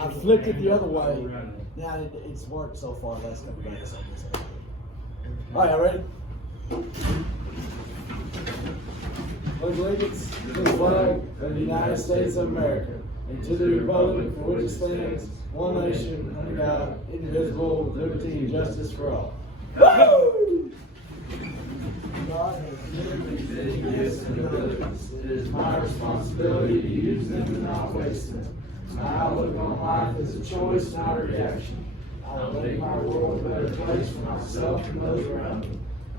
I flipped it the other way. Now it's worked so far last couple days on this one. All right, y'all ready? Pledge allegiance to the flag of the United States of America and to the republic for which it stands, one nation, under God, indivisible, with liberty and justice for all. Woo! God has given me many gifts and abilities. It is my responsibility to use them and not waste them. My outlook on life is a choice, not a reaction. I will make my world a better place for myself and those around me.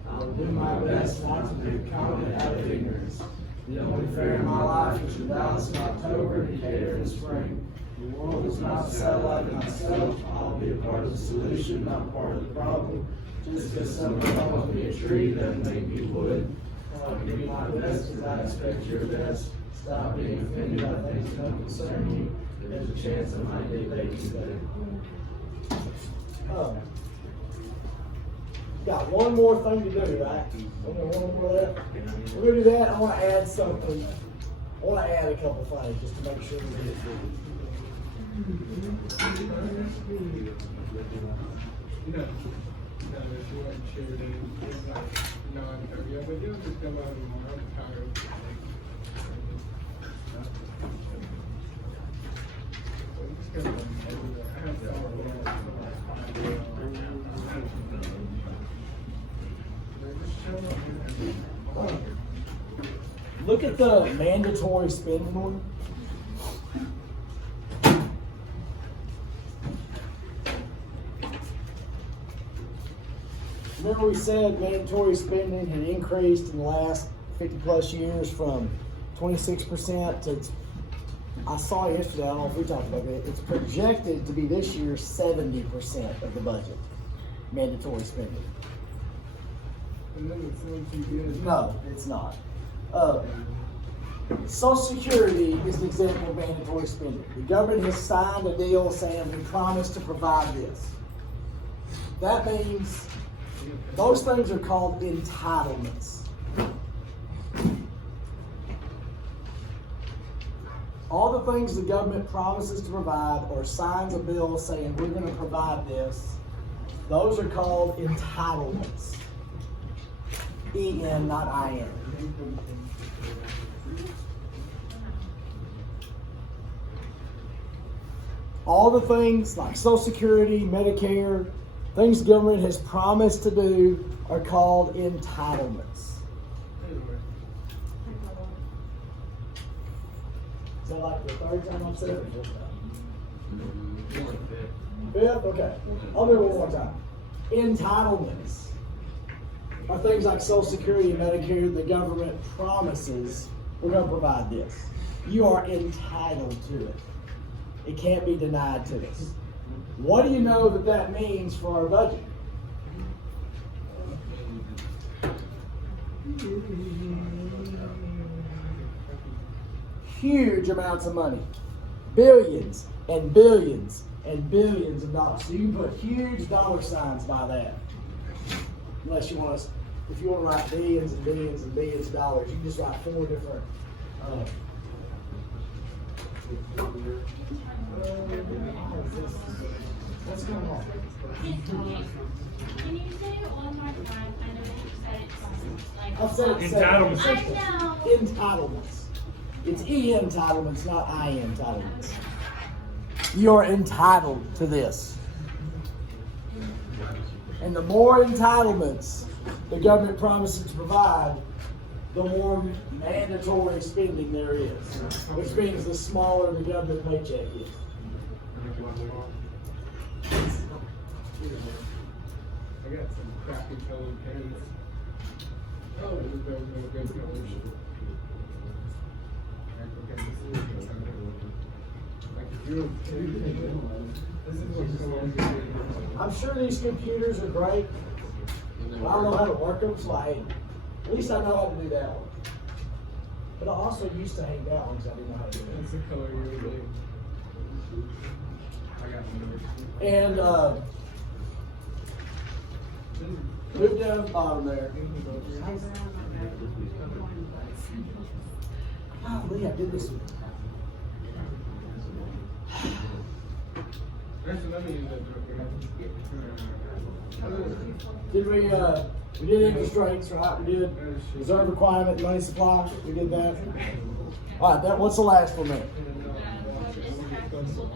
I will do my best not to be confident out of ignorance. The only fair in my life is to balance in October and Decatur in spring. The world is not a satellite of myself. I'll be a part of the solution, not part of the problem. Just because someone calls me a tree doesn't make me wood. I'll give my best because I expect your best. Stop being offended by things that don't concern you. There's a chance I might be making better. Got one more thing to do, right? One more left. We're gonna do that. I want to add something. I want to add a couple things just to make sure we get it through. Look at the mandatory spending one. Remember we said mandatory spending had increased in the last 50 plus years from 26% to, I saw yesterday, I don't know if we talked about it, it's projected to be this year 70% of the budget, mandatory spending. No, it's not. Social Security is an example of mandatory spending. The government has signed a deal saying we promise to provide this. That means those things are called entitlements. All the things the government promises to provide or signs a bill saying we're going to provide this, those are called entitlements. E-N, not I-N. All the things like Social Security, Medicare, things the government has promised to do are called entitlements. Is that like the third time I've said it? Fifth? Okay. I'll do it one more time. Entitlements are things like Social Security and Medicare. The government promises we're going to provide this. You are entitled to it. It can't be denied to us. What do you know that means for our budget? Huge amounts of money. Billions and billions and billions of dollars. So you can put huge dollar signs by that. Unless you want to, if you want to write billions and billions and billions of dollars, you can just write four different. What's going on? Can you say it one more time? I know you said it. I've said it entitlements. seven. I know. Entitlements. It's entitlements, not entitlements. You're entitled to this. And the more entitlements the government promises to provide, the more mandatory spending there is, which means the smaller the government paycheck is. I got some crappy colored pens. Oh, there's no good colors. I'm sure these computers are great. I don't know how to work them, so at least I know how to do that one. But I also used to hate that one because I didn't know how to do it. That's the color you really. I got one. And move down to the bottom there. believe I did this. That's another use that. Did we did interest rates, right? We did reserve requirement, money supply. We did that. All right, what's the last one there? What is taxable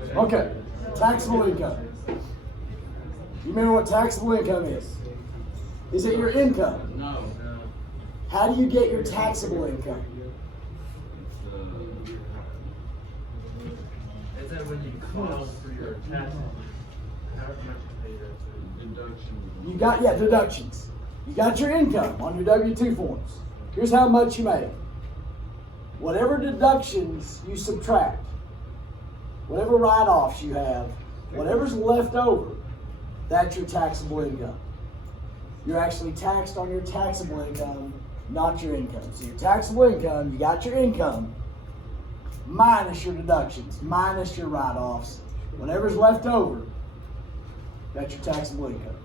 income? Okay, taxable income. You remember what taxable income is? Is it your income? No. How do you get your taxable income? Is that when you file for your taxes? How much you pay that deduction? You got, deductions. You got your income on your W-2 forms. Here's how much you made. Whatever deductions you subtract, whatever write-offs you have, whatever's left over, that's your taxable income. You're actually taxed on your taxable income, not your income. So your taxable income, you got your income, minus your deductions, minus your write-offs. Whatever's left over, that's your taxable income.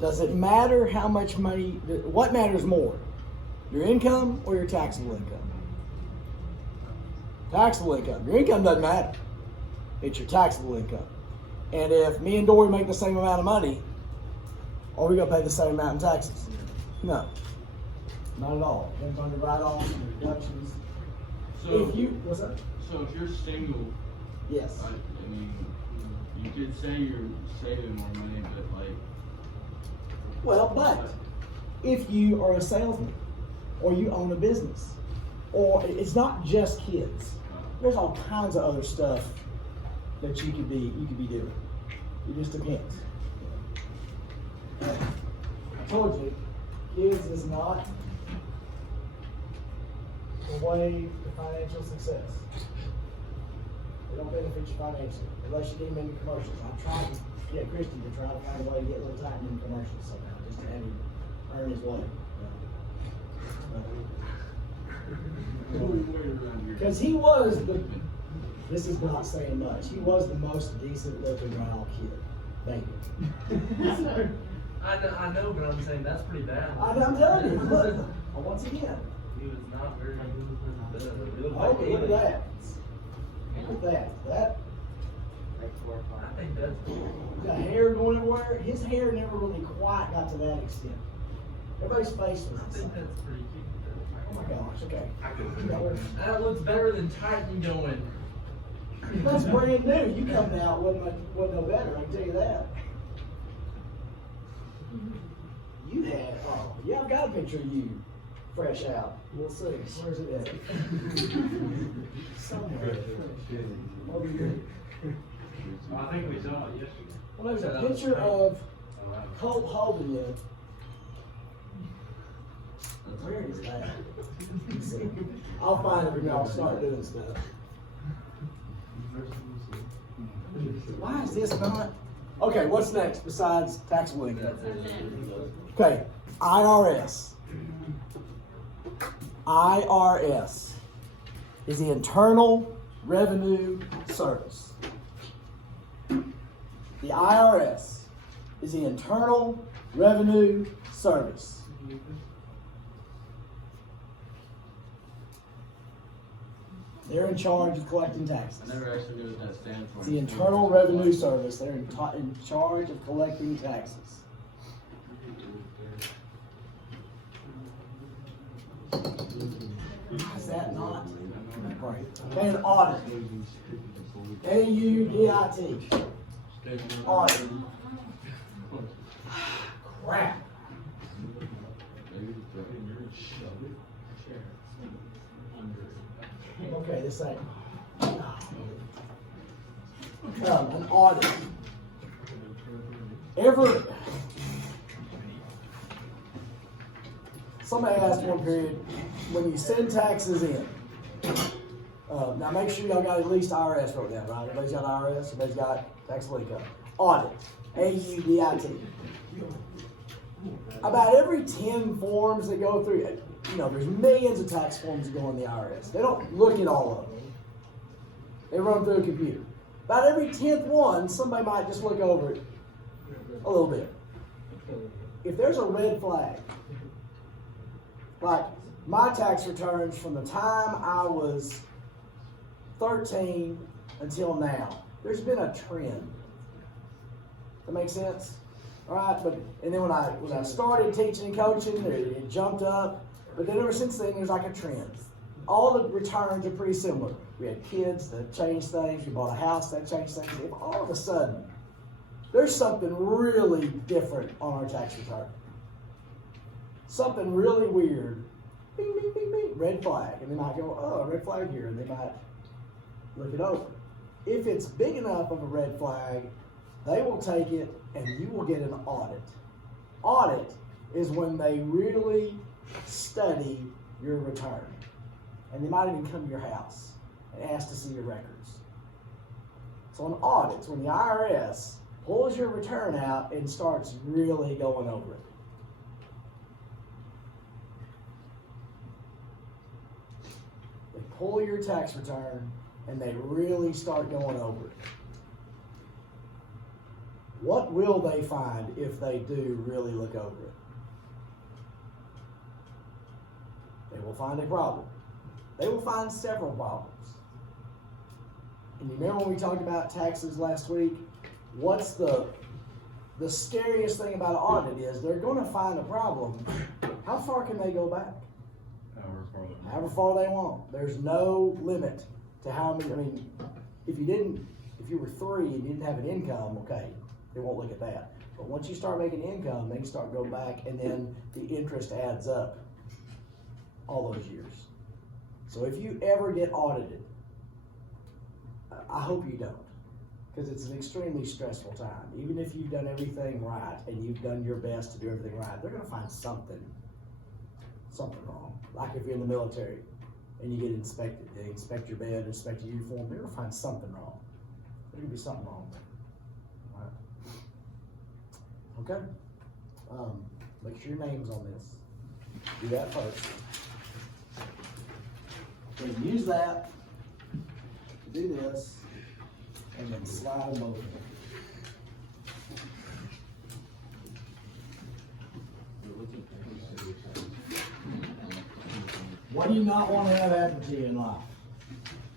Does it matter how much money, what matters more? Your income or your taxable income? Taxable income. Your income doesn't matter. It's your taxable income. And if me and Dory make the same amount of money, are we going to pay the same amount in taxes? No. Not at all. Depends on your write-offs and your deductions. What's that? So if you're single, Yes. I mean, you could say you're saving more money, but like. Well, but if you are a salesman, or you own a business, or it's not just kids. There's all kinds of other stuff that you could be doing. It just depends. I told you, kids is not the way to financial success. They don't benefit you financially unless you get them into commercials. I'm trying to get Christy to try to find a way to get Little Titan into commercials somehow, just to have him earn his way. Because he was this is not saying much, he was the most decent looking Ryle kid. Baby. I know, but I'm saying that's pretty bad. I'm telling you, look, once again. He was not very good. Oh, look at that. Look at that. I think that's The hair going everywhere. His hair never really quite got to that extent. Everybody's face was I the think same. that's pretty cute. Oh my gosh, okay. That looks better than Titan going. That's brand new. You coming out wasn't no better, I can tell you that. You had, I've got a picture of you fresh out. We'll see. Where's it at? Somewhere. Over here. I think we saw it yesterday. Well, there's a picture of Colt holding you. Where is that? I'll find it when y'all start doing stuff. Why is this not? Okay, what's next besides taxable income? Okay, IRS. IRS is the Internal Revenue Service. The IRS is the Internal Revenue Service. They're in charge of collecting taxes. I never actually knew what that stands for. It's the Internal Revenue Service. They're in charge of collecting taxes. Is that not right? Okay, an audit. A-U-D-I-T. Audit. Crap. Okay, this ain't. An audit. Somebody asked one period, when you send taxes in, now make sure y'all got at least IRS wrote down, right? Everybody's got IRS, everybody's got taxable income. Audit. A-U-D-I-T. About every 10 forms that go through, there's millions of tax forms that go in the IRS. They don't look at all of them. They run through a computer. About every 10th one, somebody might just look over it a little bit. If there's a red flag, like my tax returns from the time I was 13 until now, there's been a trend. That makes sense? All right, and then when I started teaching and coaching, it jumped up. But then ever since then, there's like a trend. All the returns are pretty similar. We had kids that changed things. We bought a house that changed things. If all of a sudden, there's something really different on our tax return. Something really weird. Bing, bing, bing, bing. Red flag. And they might go, oh, red flag here. And they might look it over. If it's big enough of a red flag, they will take it and you will get an audit. Audit is when they really study your return. And they might even come to your house and ask to see your records. So an audit's when the IRS pulls your return out and starts really going over it. They pull your tax return and they really start going over it. What will they find if they do really look over it? They will find a problem. They will find several problems. And you remember when we talked about taxes last week? What's the scariest thing about an audit is they're going to find a problem. How far can they go back? However far they want. There's no limit to how many. I mean, if you were 3 and you didn't have an income, okay, they won't look at that. But once you start making income, they can start going back, and then the interest adds up all those years. So if you ever get audited, I hope you don't, because it's an extremely stressful time. Even if you've done everything right and you've done your best to do everything right, they're going to find something wrong. Like if you're in the military and you get inspected, they inspect your bed, inspect your uniform, they're going to find something wrong. There's going to be something wrong. All right. Okay. Make sure your name's on this. Do that first. Then use that to do this, and then slide them over. What do you not want to have happen to you in life?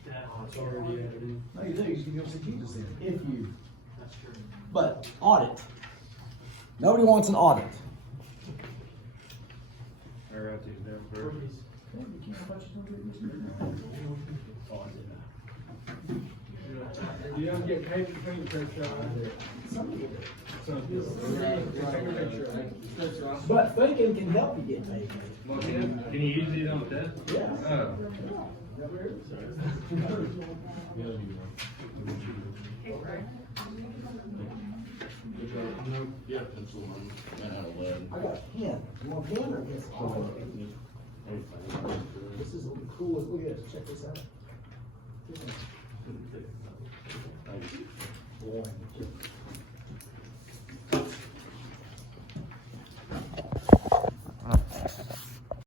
It's already added. No, you do. You can go see Jesus in it. If you. That's true. But audit. Nobody wants an audit. I wrote these down first. You don't get paid for fingerprint shot. But thinking can help you get paid. Well, can you use these on the test? Yeah. Oh. Yeah, pencil one. Ran out of lead. I got a pen. You want a pen or a pencil? This is cool. Look at this. Check this out. Boy.